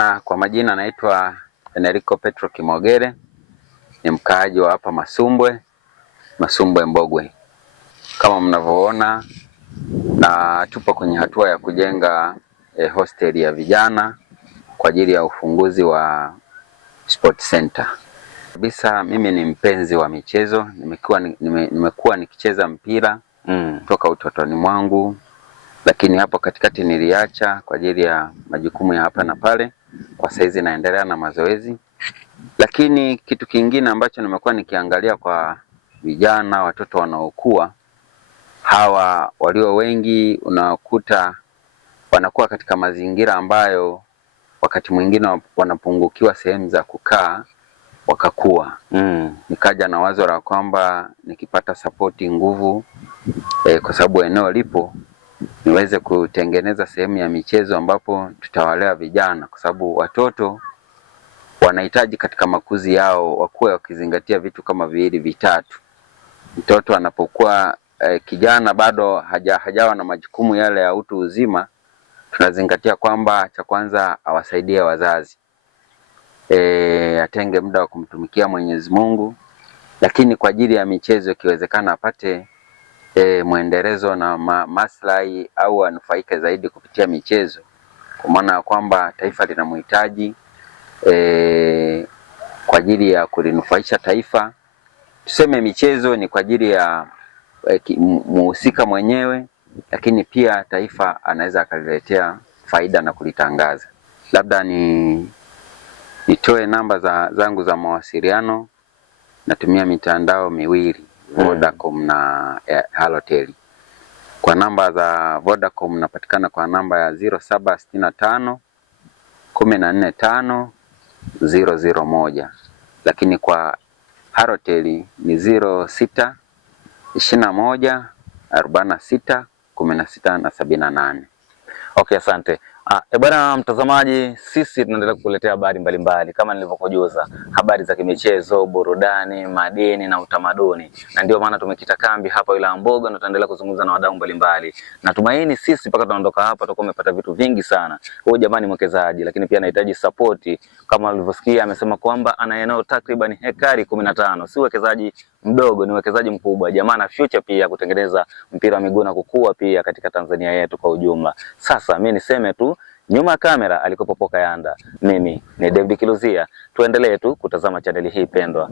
Bwana, kwa majina naitwa Enrico Petro Kimogere, ni mkaaji wa hapa Masumbwe Mbogwe. Kama mnavyoona, na tupo kwenye hatua ya kujenga hostel ya vijana kwa ajili ya ufunguzi wa sport center. Kabisa mimi ni mpenzi wa michezo, nimekuwa nikicheza mpira toka utotoni mwangu, lakini hapo katikati niliacha kwa ajili ya majukumu ya hapa na pale. Kwa saizi naendelea na mazoezi. Lakini kitu kingine ambacho nimekuwa nikiangalia kwa vijana, watoto wanaokuwa hawa, walio wengi unakuta wanakuwa katika mazingira ambayo wakati mwingine wanapungukiwa sehemu za kukaa wakakuwa. Nikaja na wazo la kwamba nikipata sapoti nguvu, kwa sababu eneo lipo, niweze kutengeneza sehemu ya michezo ambapo tutawalea vijana, kwa sababu watoto wanahitaji katika makuzi yao wakuwe wakizingatia vitu kama viwili vitatu. Mtoto anapokuwa kijana bado hajawa na majukumu yale ya utu uzima, tunazingatia kwamba cha kwanza awasaidie wazazi, atenge muda wa kumtumikia Mwenyezi Mungu, lakini kwa ajili ya michezo ikiwezekana apate muendelezo na maslahi au anufaike zaidi kupitia michezo, kwa maana ya kwamba taifa linamhitaji kwa ajili ya kulinufaisha taifa. Tuseme michezo ni kwa ajili ya muhusika mwenyewe, lakini pia taifa anaweza akaliletea faida na kulitangaza. Labda nitoe namba zangu za mawasiliano. Natumia mitandao miwili, Vodacom na Halotel. Kwa namba za Vodacom napatikana kwa namba ya 0765 145 001, lakini kwa Halotel ni 06 21 46 16 na 78. Okay, asante. Bwana mtazamaji, sisi tunaendelea kukuletea habari mbalimbali kama nilivyokujuza, habari za kimichezo, burudani, madini na utamaduni. Na ndio maana tumekita kambi hapa wilaya Mbogo na tutaendelea kuzungumza na wadau mbalimbali. Natumaini sisi mpaka tunaondoka hapa tutakuwa tumepata vitu vingi sana. Huyu jamani mwekezaji, lakini pia anahitaji support. Kama ulivyosikia amesema kwamba ana eneo takriban hekari 15. Si uwekezaji mdogo, ni uwekezaji mkubwa. Jamaa na future pia kutengeneza mpira wa miguu na kukua pia katika Tanzania yetu kwa ujumla. Sasa mimi niseme tu, nyuma ya kamera alikopo Poka Yanda, mimi ni David Kiluzia. Tuendelee tu kutazama chaneli hii pendwa.